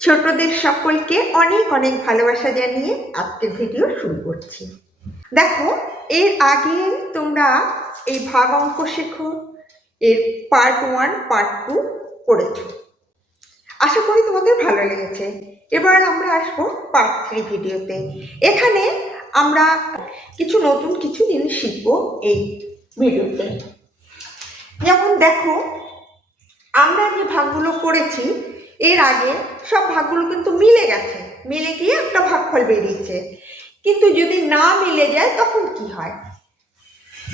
ছোটদের সকলকে অনেক অনেক ভালোবাসা জানিয়ে আজকের ভিডিও শুরু করছি। দেখো, এর আগে তোমরা এই ভাগ অঙ্ক শেখো, এর পার্ট ওয়ান পার্ট টু করেছ। আশা করি তোমাদের ভালো লেগেছে। এবার আমরা আসব পার্ট থ্রি ভিডিওতে। এখানে আমরা কিছু নতুন কিছু জিনিস শিখব এই ভিডিওতে। যেমন দেখো, আমরা যে ভাগগুলো করেছি, এর আগে সব ভাগগুলো কিন্তু মিলে গেছে। মিলে গিয়ে একটা ভাগফল বেরিয়েছে। কিন্তু যদি না মিলে যায়, তখন কি হয়?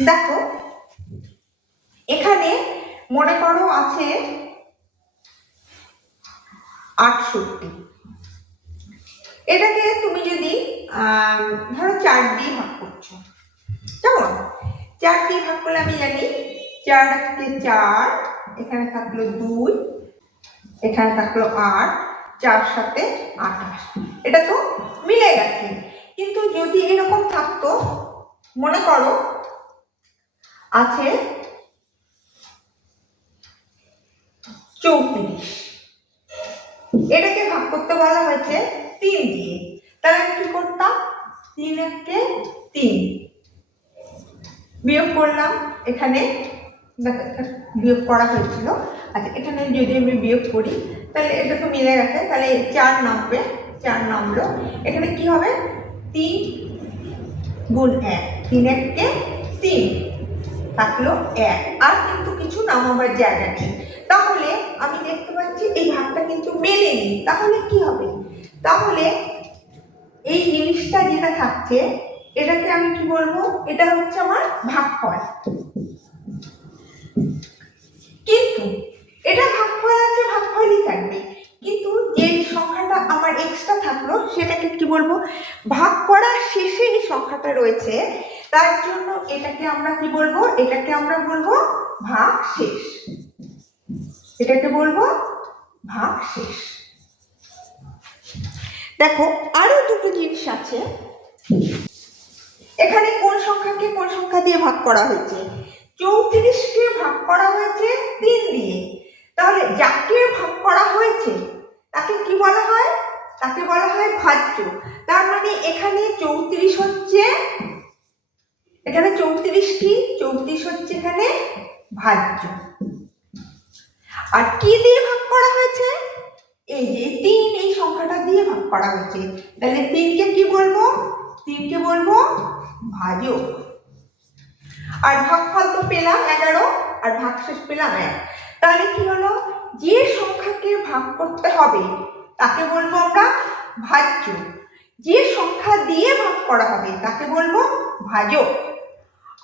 দেখো, এখানে মনে করো আছে আটষট্টি। এটাকে তুমি যদি ধরো চার দিয়ে ভাগ করছ। কেমন? চার দিয়ে ভাগ করলে আমি জানি, চার চার, এখানে থাকল দুই, এখানে থাকল আট চার সাথে আঠাশ। এটা তো মিলে গেছে। কিন্তু যদি এরকম থাকতো, মনে করো, আছে চৌত্রিশ। এটাকে ভাগ করতে বলা হয়েছে তিন দিয়ে। তাহলে আমি কি করতাম? তিন একে তিন। বিয়োগ করলাম। এখানে বিয়োগ করা হয়েছিল। আচ্ছা এখানে যদি আমি বিয়োগ করি তাহলে এটা তো মিলে গেছে, তাহলে চার নামবে, চার নামলো। এখানে কি হবে? তিন গুণ এক তিন এককে তিন থাকল এক। আর কিন্তু কিছু নামাবার জায়গা নেই। তাহলে আমি দেখতে পাচ্ছি এই ভাগটা কিন্তু মেলেনি। তাহলে কি হবে? তাহলে এই জিনিসটা যেটা থাকছে, এটাকে আমি কি বলব? এটা হচ্ছে আমার ভাগফল। কিন্তু এটা ভাগফল আছে, ভাগফলই থাকবে। কিন্তু যে সংখ্যাটা আমার এক্সট্রা থাকল, সেটাকে কি বলব? ভাগ করার শেষে এই সংখ্যাটা রয়েছে, তার জন্য এটাকে আমরা কি বলব? এটাকে আমরা বলব ভাগ শেষ। এটাকে বলব ভাগ শেষ। দেখো, আরও দুটো জিনিস আছে। এখানে কোন সংখ্যাকে কোন সংখ্যা দিয়ে ভাগ করা হয়েছে? চৌত্রিশকে ভাগ করা হয়েছে তিন দিয়ে তাহলে যাকে ভাগ করা হয়েছে তাকে কি বলা হয় তাকে বলা হয় তার মানে এখানে চৌত্রিশ হচ্ছে, এখানে চৌত্রিশ কি? চৌত্রিশ হচ্ছে এখানে ভাজ্য। আর কি দিয়ে ভাগ করা হয়েছে? এই যে তিন, এই সংখ্যাটা দিয়ে ভাগ করা হয়েছে। তাহলে তিনকে কি বলব? তিনকে বলব ভাজক আর ভাগফল তো পেলাম এগারো, আর ভাগশেষ পেলাম এক। তাহলে কি হলো? যে সংখ্যাকে ভাগ করতে হবে, তাকে বলব আমরা ভাজ্য। যে সংখ্যা দিয়ে ভাগ করা হবে, তাকে বলব ভাজক।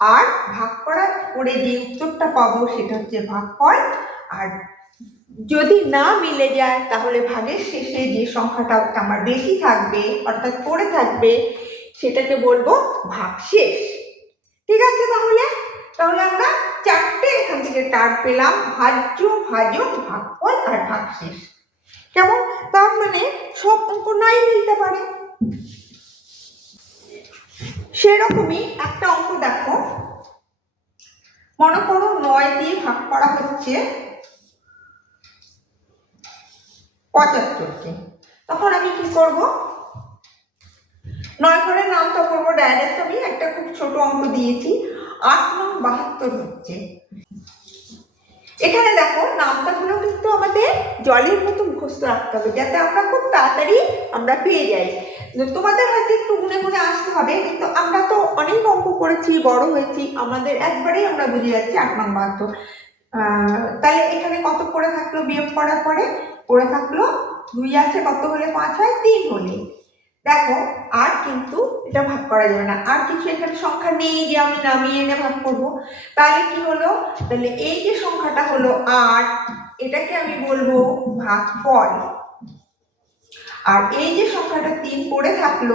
আর ভাগ করার পরে যে উত্তরটা পাবো, সেটা হচ্ছে ভাগফল আর যদি না মিলে যায়, তাহলে ভাগের শেষে যে সংখ্যাটা আমার বেশি থাকবে, অর্থাৎ পড়ে থাকবে, সেটাকে বলব ভাগশেষ ঠিক আছে তাহলে? তাহলে আমরা চারটে এখান থেকে টার পেলাম, ভাজ্য, ভাজক ভাগফল আর ভাগশেষ কেমন? তার মানে সব অঙ্ক নাই মিলতে পারে? সেরকমই একটা অঙ্ক দেখো। মনে করো নয় দিয়ে ভাগ করা হচ্ছে পঁচাত্তরকে। তখন আমি কি করব? নয় ঘরের নামটা করব ডাইরেক্ট আমি একটা খুব ছোট অঙ্ক দিয়েছি। আট নং বাহাত্তর হচ্ছে। এখানে দেখো নামটাগুলো কিন্তু আমাদের জলের মতো মুখস্থ রাখতে হবে যাতে আমরা খুব তাড়াতাড়ি আমরা পেয়ে যাই। তোমাদের হয়তো একটু গুনে গুনে আসতে হবে কিন্তু আমরা তো অনেক অঙ্ক করেছি বড় হয়েছি আমাদের একবারেই আমরা বুঝে যাচ্ছি আট নম্বর আহ, তাহলে এখানে কত পড়ে থাকল বিয়োগ করার পরে? পড়ে থাকল দুই আছে কত হলে পাঁচ হয়? তিন হলে। দেখো, আর কিন্তু এটা ভাগ করা যাবে না। আর কিছু এখানে সংখ্যা নেই যে আমি নামিয়ে এনে ভাগ করব। তাহলে কি হলো? তাহলে এই যে সংখ্যাটা হলো আট, এটাকে আমি বলব ভাগ ভাগফল। আর এই যে সংখ্যাটা তিন পড়ে থাকল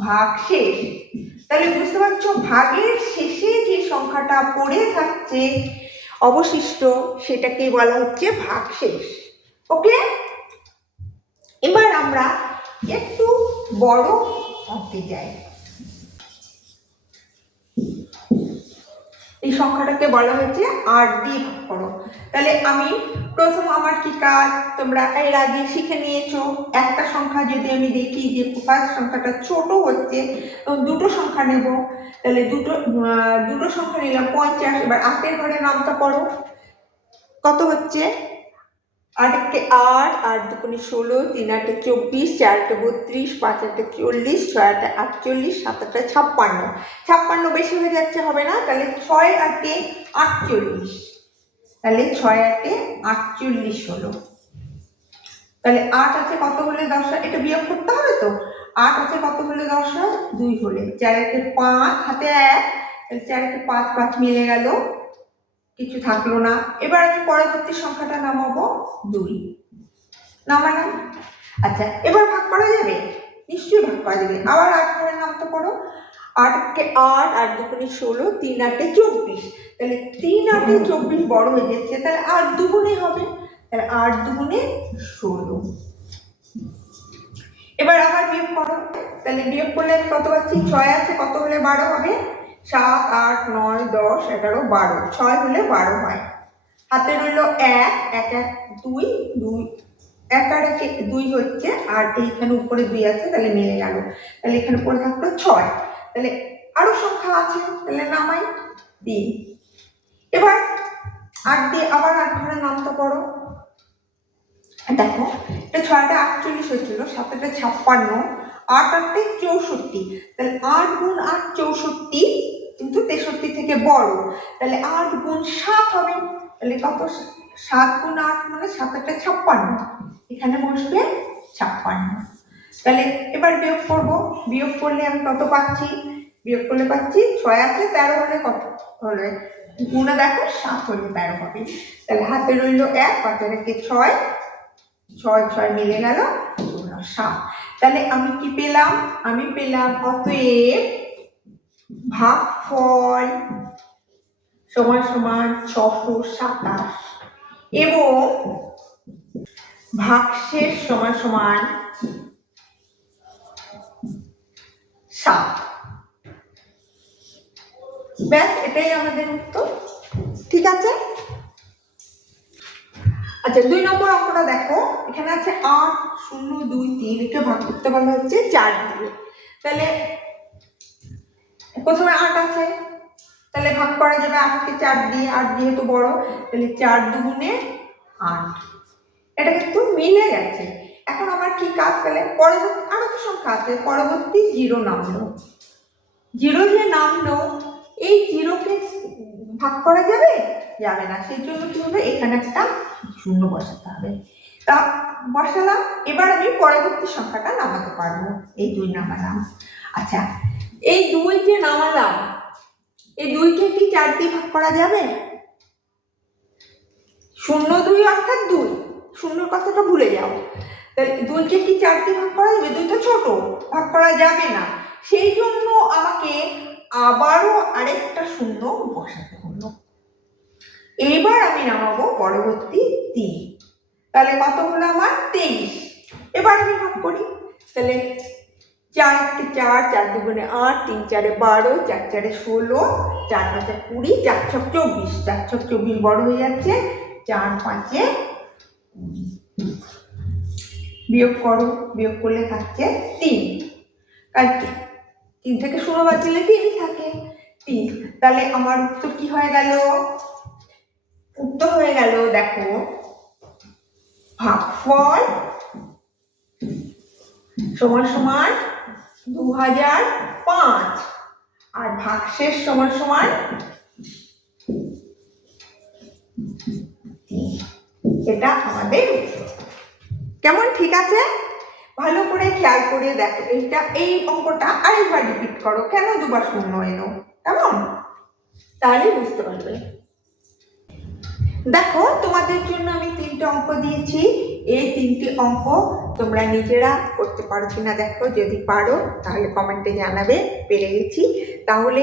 ভাগ শেষ। তাহলে বুঝতে পারছ, ভাগের শেষে যে সংখ্যাটা পড়ে থাকছে, অবশিষ্ট সেটাকে বলা হচ্ছে ভাগ শেষ। ওকে এবার আমরা একটু বড় অঙ্কে যাই এই সংখ্যাটাকে বলা হয়েছে আট দিয়ে ভাগ করো তাহলে আমি প্রথম আমার কি কাজ? তোমরা এর আগে শিখে নিয়েছো, একটা সংখ্যা যদি আমি দেখি যে ফার্স্ট সংখ্যাটা ছোট হচ্ছে দুটো সংখ্যা নেব। তাহলে দুটো দুটো সংখ্যা নিলাম পঞ্চাশ, এবার আটের ঘরে নামটা পড়ো। কত হচ্ছে? আট একে আট আট দুগুণে ষোলো, তিন আটে চব্বিশ, চার আটে বত্রিশ, পাঁচ আটে চল্লিশ, ছয় আটে আটচল্লিশ, সাত আটে ছাপ্পান্ন। ছাপ্পান্ন বেশি হয়ে যাচ্ছে হবে না, তাহলে ছয় আটে আটচল্লিশ। তাহলে ছয় আটে আটচল্লিশ হলো। তাহলে আট আছে কত হলে দশ হয়? এটা বিয়োগ করতে হবে তো? আট আছে কত হলে দশ হয়? দুই হলে। চার একে পাঁচ, হাতে এক। তাহলে চার একে পাঁচ পাঁচ মিলে গেল। কিছু থাকল না। এবার আমি পরবর্তী সংখ্যাটা নামাবো দুই। নামালাম? আচ্ছা এবার ভাগ করা যাবে? নিশ্চয়ই ভাগ করা যাবে। আবার আট ঘরে নামতে পারো। আটকে আট আট দুগুণে ষোলো, তিন আটে চব্বিশ। তাহলে তিন আটে চব্বিশ বড় হয়ে যাচ্ছে তাহলে আট দুগুণে হবে। তাহলে আট দুগুণে ষোলো। এবার আবার বিয়োগ করো। তাহলে বিয়োগ করলে কত পাচ্ছি? ছয় আছে। কত হলে বারো হবে? সাত, আট, নয়, দশ, এগারো, বারো। ছয় হলে বারো হয়। হাতে রইল এক এক এক, দুই দুই। এক আর একে দুই হচ্ছে, আর এইখানে উপরে দুই আছে, তাহলে মিলে গেল। তাহলে এখানে পড়ে থাকল ছয়। তাহলে আরও সংখ্যা আছে, তাহলে নামাই তিন। এবার আট দিয়ে আবার আট ঘরে নামতে পারো। দেখো, এটা ছয়টা আটচল্লিশ হয়েছিল সাতটা ছাপ্পান্ন, আট আটটে চৌষট্টি। তাহলে আট গুণ আট চৌষট্টি কিন্তু তেষট্টি থেকে বড়। তাহলে আট গুণ সাত হবে। তাহলে কত? সাত গুণ আট মানে সাত একটা ছাপ্পান্ন। এখানে বসবে ছাপ্পান্ন। তাহলে এবার বিয়োগ করব। বিয়োগ করলে আমি কত পাচ্ছি? বিয়োগ করলে পাচ্ছি ছয় আছে, তেরো হলে কত হলে? গুণে দেখো, সাত হলে তেরো হবে। তাহলে হাতে রইল এক পাঁচে রেখে ছয়। ছয় ছয় মিলে গেল সাত। তাহলে আমি কি পেলাম? আমি পেলাম অতএব ভাগফল সমান সমান ছশো সাতাশ। এবং ভাগশেষ সমান সমান সাত। ব্যাস, এটাই আমাদের উত্তর। ঠিক আছে? আচ্ছা দুই নম্বর অঙ্কটা দেখো। এখানে আছে আট, শূন্য, দুই, তিন। একে ভাগ করতে বলা হচ্ছে চার দিয়ে। তাহলে প্রথমে আট আছে। তাহলে ভাগ করা যাবে আটকে চার দিয়ে, আট যেহেতু বড়, তাহলে চার দুগুণে আট। এটা কিন্তু মিলে গেছে। এখন আমার কি কাজ তাহলে পরবর্তী আরও তো সংখ্যা আছে, পরবর্তী জিরো নামলো। জিরো যে নামলো, এই জিরোকে ভাগ করা যাবে? যাবে না। সেই জন্য কি হবে? এখানে একটা শূন্য বসাতে হবে। তা বসালাম। এবার আমি পরবর্তী সংখ্যাটা নামাতে পারব। এই দুই নামালাম আচ্ছা এই দুইকে নামালাম। এই দুইকে কি চার দিয়ে ভাগ করা যাবে? শূন্য দুই অর্থাৎ দুই। শূন্যর কথাটা ভুলে যাও। তাহলে দুইকে কি চার দিয়ে ভাগ করা যাবে? দুইটা ছোট, ভাগ করা যাবে না। সেই জন্য আমাকে আবারও আরেকটা শূন্য বসাতে হলো। এবার আমি নামাবো পরবর্তী তিন। তাহলে কত হলো আমার? তেইশ। এবার আমি ভাগ করি। তাহলে চার একটি চার চার দুগুণে আট, তিন চারে বারো, চার চারে ষোলো, চার পাঁচে কুড়ি, চার ছক চব্বিশ, চার ছক চব্বিশ বড় হয়ে যাচ্ছে, চার পাঁচে বিয়োগ করো, বিয়োগ করলে থাকছে তিন। কারণ কি? তিন থেকে ষোলো বাদ দিলে তিনই থাকে। তিন। তাহলে আমার উত্তর কি হয়ে গেল? উত্তর হয়ে গেল, দেখো, ভাগফল সমান সমান দু হাজার পাঁচ। আর ভাগশেষ সমান সমান। এটা আমাদের কেমন? ঠিক আছে? ভালো করে খেয়াল করে দেখো, এইটা, এই অঙ্কটা আরেকবার রিপিট করো। কেন দুবার শূন্য এলো? কেমন? তাহলে বুঝতে পারবে। দেখো, তোমাদের জন্য আমি তিনটে অঙ্ক দিয়েছি। এই তিনটি অঙ্ক তোমরা নিজেরা করতে পারো কিনা দেখো, যদি পারো তাহলে কমেন্টে জানাবে, পেরে গেছি। তাহলে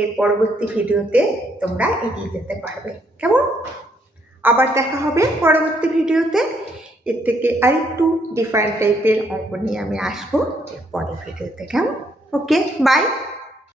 এর পরবর্তী ভিডিওতে তোমরা এগিয়ে যেতে পারবে। কেমন? আবার দেখা হবে পরবর্তী ভিডিওতে। এর থেকে আরেকটু ডিফারেন্ট টাইপের অঙ্ক নিয়ে আমি আসব পরের ভিডিওতে। কেমন? Okay bye